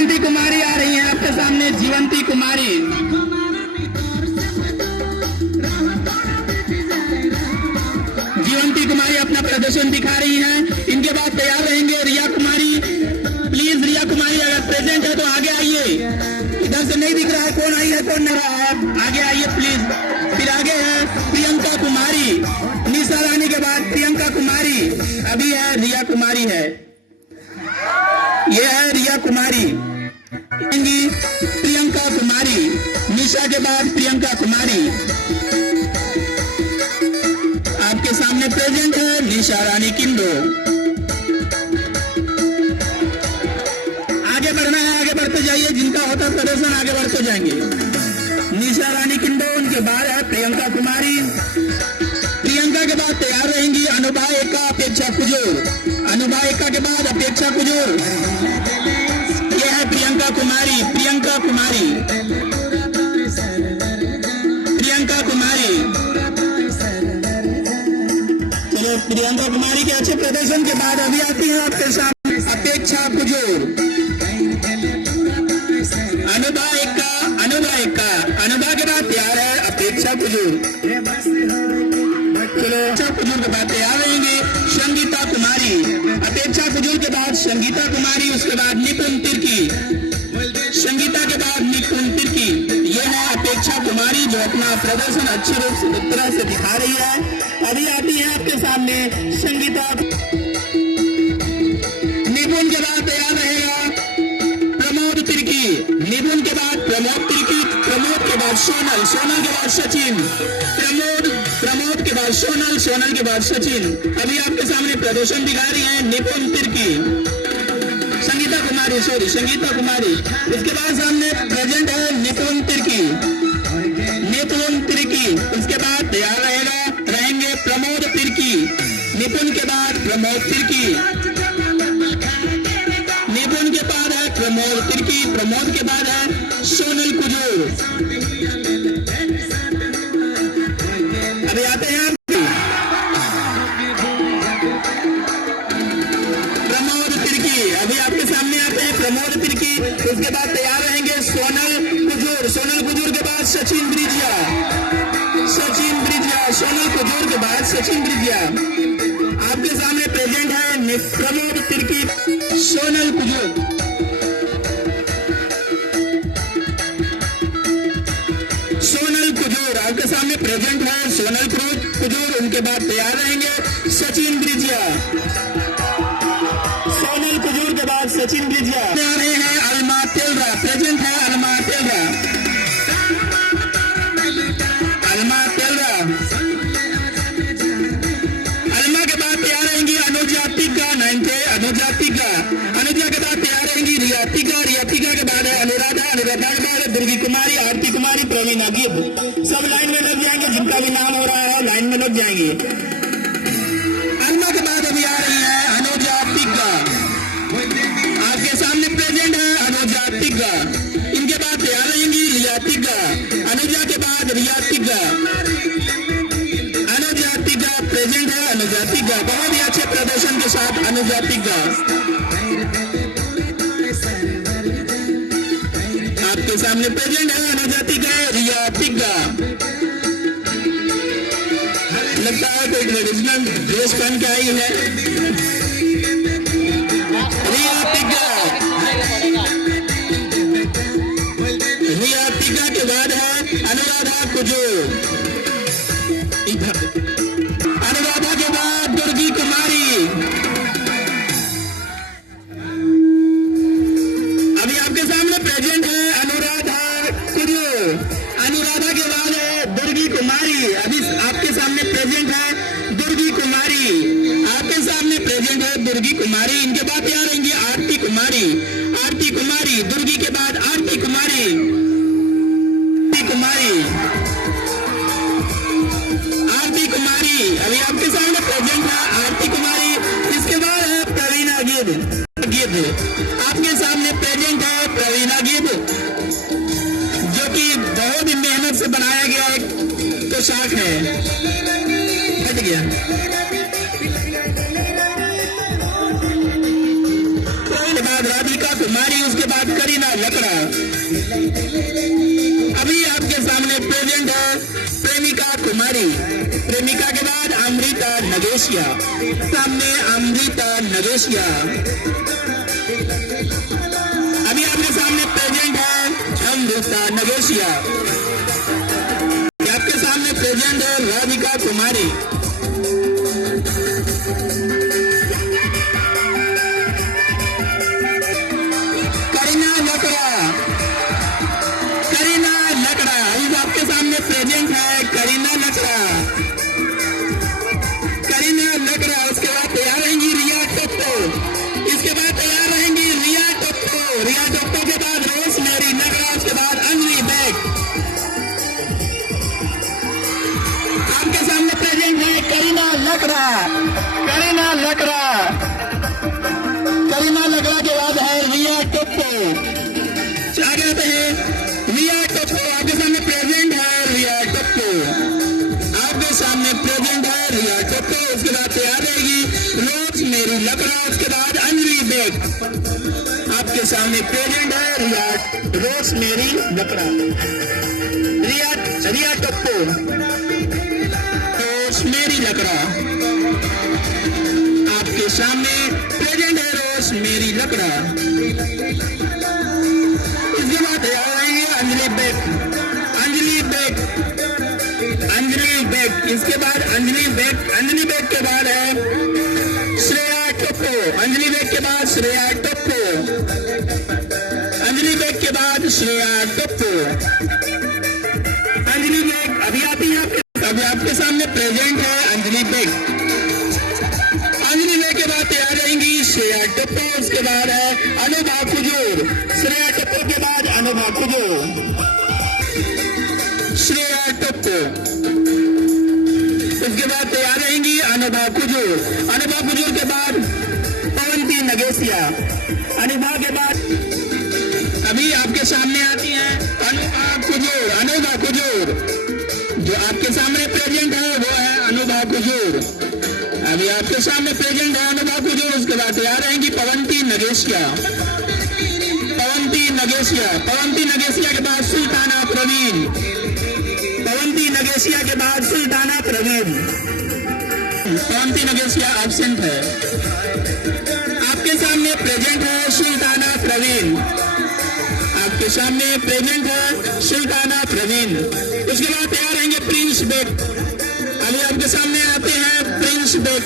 जीवंती कुमारी आ रही हैं आपके सामने, जीवंती कुमारी। जीवंती कुमारी अपना प्रदर्शन दिखा रही हैं। इनके बाद तैयार रहेंगे रिया कुमारी। प्लीज रिया कुमारी अगर प्रेजेंट है तो आगे आइए। इधर से नहीं दिख रहा है कौन आई है कौन नहीं रहा है, आगे आइए प्लीज। फिर आगे है प्रियंका कुमारी। निशा रानी के बाद प्रियंका कुमारी, अभी है रिया कुमारी है। ये है रिया कुमारी, प्रियंका कुमारी। निशा के बाद प्रियंका कुमारी। आपके सामने प्रेजेंट है निशा रानी किंडो। आगे बढ़ना है, आगे बढ़ते जाइए। जिनका होता प्रदर्शन आगे बढ़ते जाएंगे। निशा रानी किंडो, उनके बाद है प्रियंका कुमारी। प्रियंका के बाद तैयार रहेंगी अनुभा एका, अपेक्षा कुजूर। अनुभा एका के बाद अपेक्षा कुजूर। यह है प्रियंका कुमारी। प्रियंका कुमारी, प्रियंका कुमारी। चलो, प्रियंका कुमारी के अच्छे प्रदर्शन के बाद अभी आती है आपके सामने अपेक्षा कुजूर। अनुभा एका, अनुभा एका। अनुभा के बाद तैयार है अपेक्षा कुजूर। चलो, अपेक्षा कुजूर के बाद तैयार रहेंगे संगीता कुमारी। अपेक्षा कुजूर के बाद संगीता कुमारी, उसके बाद निपुण तिर्की। संगीता के बाद निपुण तिर्की। यह है अपेक्षा कुमारी जो अपना प्रदर्शन अच्छे रूप से तरह से दिखा रही है। अभी आती है आपके सामने संगीता। निपुण के बाद तैयार रहेगा प्रमोद तिर्की। निपुण के बाद प्रमोद तिर्की। प्रमोद के बाद सोनल। सोनल के बाद सचिन। प्रमोद के बाद सोनल। सोनल के बाद सचिन। अभी आपके सामने प्रदर्शन दिखा रही है निपुण तिर्की, संगीता कुमारी, सॉरी संगीता कुमारी। इसके बाद सामने प्रेजेंट है निपुण तिर्की। निपुण तिर्की, उसके बाद तैयार रहेंगे प्रमोद तिर्की। निपुण के बाद प्रमोद तिर्की। निपुण के बाद है प्रमोद तिर्की। प्रमोद के बाद है सोनल कुजूर। अभी आते हैं प्रमोद तिर्की। अभी आपके सामने आते हैं प्रमोद तिर्की। उसके बाद तैयार रहेंगे सोनल कुजूर। सोनल कुजूर के बाद सचिन ब्रिजिया। सचिन ब्रिजिया, सोनल कुजूर के बाद सचिन ब्रिजिया। आपके सामने प्रेजेंट है प्रमोद तिर्की, सोनल कुजूर। सोनल कुजूर आपके सामने प्रेजेंट है सोनल कुजूर। उनके बाद तैयार रहेंगे सचिन ब्रिजिया। सोनल कुजूर के बाद सचिन ब्रिजिया। आ रहे हैं अलमा तेलरा। प्रेजेंट है अलमा तेलरा। अलमा तेलरा। अलमा के बाद तैयार रहेंगी अनुजा टिका। 9th अनुजा टिका। अनुजा के बाद तैयार रहेंगी रिया टिका। रिया टिका के बाद है अनुराधा। अनुराधा के बाद है दुर्गी कुमारी, आरती कुमारी, प्रवीणा गिब। सब लाइन में लग जाएंगे, जिनका भी नाम हो रहा है लाइन में लग जाएंगे। अलमा के बाद अभी आ रही है अनुजा टिका। आपके सामने प्रेजेंट है अनुजा टिका। इनके बाद तैयार रहेंगी रिया टिका। अनुजा के बाद रिया टिका। अनुजा टिका प्रेजेंट है। अनुजा टिका बहुत ही अच्छे प्रदर्शन के साथ अनुजा टिका आपके सामने प्रेजेंट है। अनुजा टिका, रिया टिका। लगता है कोई ट्रेडिशनल ड्रेस पहन के आई है। रिया टिका। रिया टिका के बाद है अनुराधा कुजूर। अनुराधा के बाद दुर्गी कुमारी। अभी आपके सामने प्रेजेंट है अनुराधा कुजूर। अनुराधा के बाद है दुर्गी कुमारी। अभी आपके सामने प्रेजेंट है दुर्गी कुमारी। आपके सामने प्रेजेंट है दुर्गी कुमारी। इनके बाद तैयार रहेंगी आरती कुमारी। आरती कुमारी, दुर्गी के बाद आरती कुमारी। आरती कुमारी अभी आपके सामने प्रेजेंट है आरती कुमारी। इसके बाद है प्रवीणा गिब। आपके सामने प्रेजेंट है प्रवीणा गिब, जो कि बहुत ही मेहनत से बनाया गया एक पोशाक है। हट गया। उसके बाद राधिका कुमारी, उसके बाद करीना लकड़ा। अभी आपके सामने प्रेजेंट है प्रेमिका कुमारी। प्रेमिका के बाद अमृता नगेशिया। सामने अमृता नगेशिया। अभी आपके सामने प्रेजेंट है अमृता नगेशिया। आपके सामने प्रेजेंट है राधिका कुमारी। करीना लकड़ा। करीना लकड़ा। अभी आपके सामने प्रेजेंट है करीना लकड़ा। करीना लकड़ा। उसके बाद तैयार रहेंगी रिया टोप्पो। इसके बाद तैयार रहेंगी रिया टोप्पो। रिया टोप्पो के बाद रोजमेरी लकड़ा। उसके बाद अंजलि बेग। आपके सामने प्रेजेंट है करीना लकड़ा। करीना लकड़ा। करीना लकड़ा के बाद है रिया टोप्पो। आगे आते हैं रिया टोप्पो। आपके सामने प्रेजेंट है रिया टोप्पो। आपके सामने प्रेजेंट है रिया टोप्पो। उसके बाद तैयार रहेगी रोजमेरी लकड़ा। उसके बाद अंजलि बेग। आपके सामने प्रेजेंट है रिया रोजमेरी लकड़ा। रिया टोप्पो रोजमेरी लकड़ा। आपके सामने प्रेजेंट है रोजमेरी लकड़ा। इसके बाद तैयार रहेंगे अंजलि बेग। अंजलि बेग। अंजलि बेग। इसके बाद अंजलि बेग। अंजलि बेग के बाद है श्रेया टोप्पो। अंजलि बेग के बाद श्रेया टोप्पो। अंजलि बेग के बाद श्रेया टोप्पो। अंजलि बेग अभी आती है। अभी आपके सामने प्रेजेंट है अंजलि बेग। अंजलि बेग के बाद तैयार रहेंगी श्रेया टोप्पो। उसके बाद है अनुभा कुजूर। श्रेया टोप्पो के बाद अनुभा कुजूर। श्रेया टोप्पो। उसके बाद तैयार रहेंगी अनुभा कुजूर। अनुभा कुजूर के बाद पवंती नगेशिया। अनुभा के बाद अभी आपके सामने आती हैं अनुभा कुजूर। अनुभा कुजूर जो आपके सामने प्रेजेंट है वो है अनुभा कुजूर। अभी आपके सामने प्रेजेंट है अनुभा कुजूर। उसके बाद तैयार रहेंगी पवंती नगेशिया। पवंती नगेशिया। पवंती नगेशिया के बाद सुल्ताना प्रवीण। पवंती नगेशिया के बाद सुल्ताना प्रवीण। पवंती नगेशिया एब्सेंट है। आपके सामने प्रेजेंट है सुल्ताना प्रवीण। आपके सामने प्रेजेंट है सुल्ताना प्रवीण। उसके बाद तैयार रहेंगे प्रिंस बेग। अभी आपके सामने आते हैं प्रिंस बेग।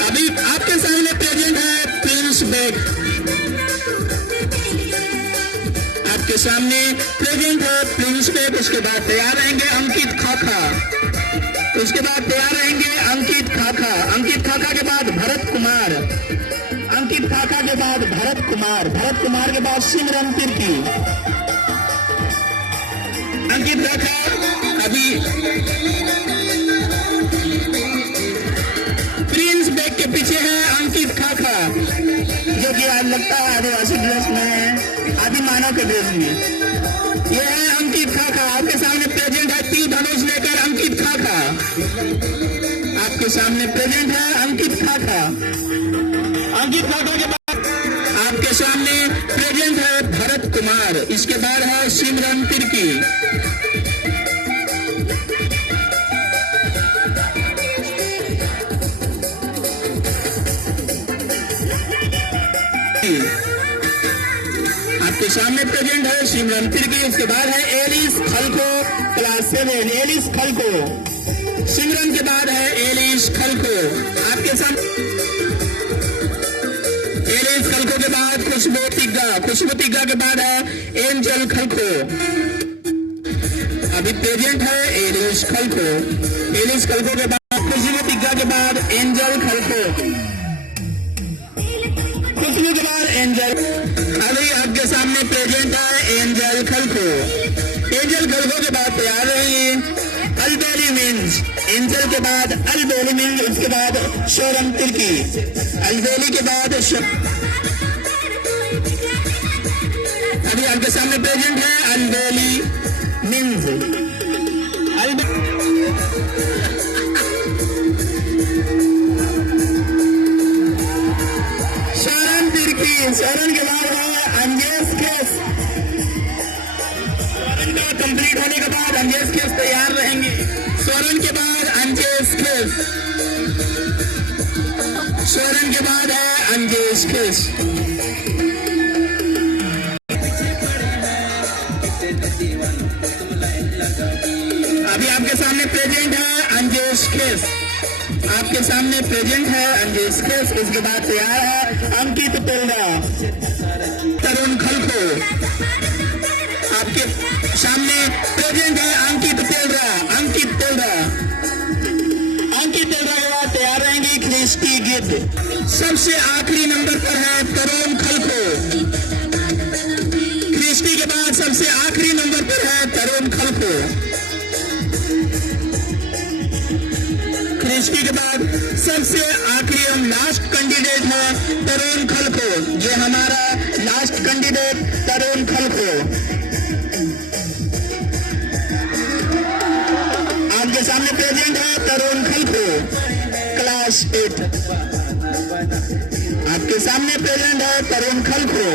अभी आपके सामने प्रेजेंट है प्रिंस बेग। आपके सामने प्रेजेंट है प्रिंस बेग। उसके बाद तैयार रहेंगे अंकित खाखा। उसके बाद तैयार रहेंगे अंकित खाखा। अंकित खाखा के बाद भरत कुमार। अंकित खाखा के बाद भरत कुमार। भरत कुमार के बाद सिमरन तिर्की। अंकित खाखा अभी प्रिंस बेग के पीछे है अंकित खाखा जो कि आज लगता है आदिवासी ड्रेस में है, आदि मानव के ड्रेस में। ये है अंकित खाखा। आपके सामने प्रेजेंट है तीर धनुष लेकर अंकित खाखा। आपके सामने प्रेजेंट है अंकित खाखा। अंकित खाखा के बाद आपके सामने प्रेजेंट है भरत कुमार। इसके बाद है सिमरन तिर्की। आपके सामने प्रेजेंट है सिमरन तिर्की। उसके बाद है एलिस खलको क्लास 7। एलिस खलको। सिमरन के बाद है एलिस खलको। आपके सामने एलिस खलको के बाद खुशबू तिग्गा। खुशबू तिग्गा के बाद है एंजल खलको। अभी प्रेजेंट है एलिस खलको। एलिस खलको के बाद खुशबू तिग्गा के बाद एंजल खलको। खुशबू के बाद एंजल। अभी आपके सामने प्रेजेंट है एंजल खलको। एंजल खलको के बाद तैयार रहेंगे अलबेली मिंज। एंजल के बाद अलबेली मिंज। उसके बाद शोरम तिर्की। अलबेली के बाद अभी आपके सामने प्रेजेंट है अलबेली मिंज। शोरम तिर्की। शोरम के बाद अंजेश केस। स्वरण का कंप्लीट होने के बाद अंजेश केस तैयार रहेंगे। स्वरण के बाद अंजेश केस, स्वरण के बाद है अंजेश केस। अभी आपके सामने प्रेजेंट है अंजेश केस, आपके सामने प्रेजेंट है अंजेश केस। इसके बाद तैयार है अंकित तेलरा, तरुण खलखो। आपके सामने प्रेजेंट है अंकित तेलरा, अंकित तेलरा। अंकित तेलरा के बाद तैयार रहेंगी क्रिस्टी गिद्ध। सबसे आखिरी नंबर पर है तरुण खलखो। क्रिस्टी के बाद सबसे आखिरी नंबर पर है तरुण खलखो। क्रिस्टी के बाद सबसे आखिरी हम लास्ट कैंडिडेट है तरुण खलखो। ये हमारा लास्ट कैंडिडेट तरुण खलखो। आपके सामने प्रेजेंट है तरुण खलखो, क्लास 8। आपके सामने प्रेजेंट है तरुण खलखो।